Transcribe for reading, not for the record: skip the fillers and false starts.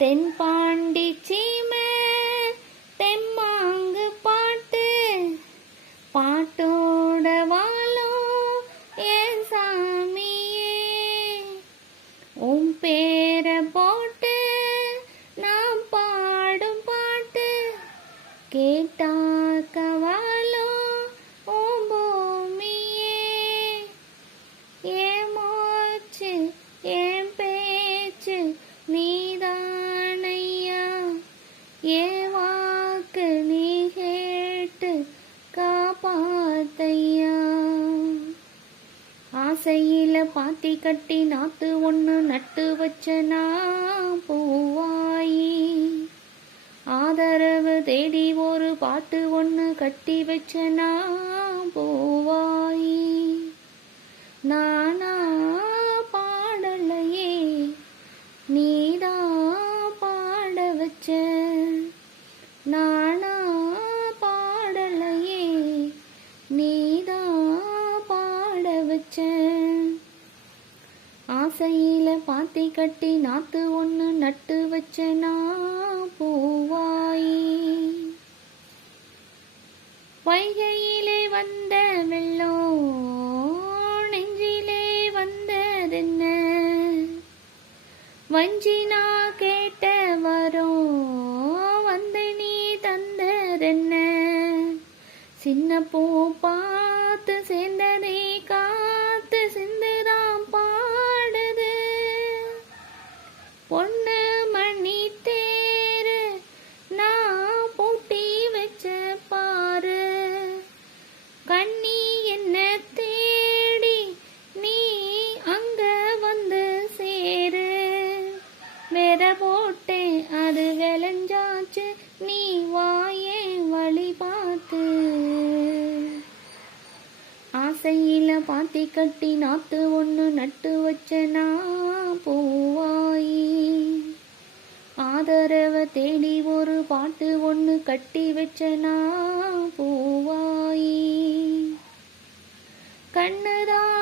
தென்பாண்டி சீமை தெம்மாங்கு பாட்டு பாட்டோட வாழும் என் சாமியே உன் பேரை போட்டு நான் பாடும் பாட்டு கேட்டாக்க வாழும் உன் பூமியே என் மூச்சு என் பேச்சு நீதானையா என் வாக்கு நீ கேட்டு காப்பாத்தையா ஆசையில பாத்தி கட்டி நாத்து ஒண்ணு நட்டு வச்ச நான் பூவாயி ஆதரவு தேடி ஒரு பாட்டு ஒண்ணு கட்டி வச்ச நான் பூவாயி நானா பாடலையே நீதான் பாட வச்ச நானா பாடலையே நீதான் பாட வச்ச ஆசையில பாத்தி கட்டி நாத்து ஒண்ணு நட்டு வச்ச நான் பூவாயி வைகையிலே வந்த வெள்ளம் நெஞ்சிலே வந்ததென்ன வஞ்சினா கேட்ட வரோம் வந்து நீ தந்ததென்ன சின்ன பூ பார்த்து சேர்ந்ததே காத்து சிந்துதான் பாடுது பொண்ணு மணி தேரு நான் பூட்டி வச்ச பாரு கண்ணி என்ன தேடி நீ அங்க வந்து சேரு வேற போட்டேன் அது விளைஞ்சாச்சு நீ வாயே வழி பார்த்து ஆசையில பாத்தி கட்டி நாத்து ஒண்ணு நட்டு வச்ச நான் பூவாயி ஆதரவ தேடி ஒரு பாட்டு ஒண்ணு கட்டி வச்ச நான் பூவாயி கண்ணுதான்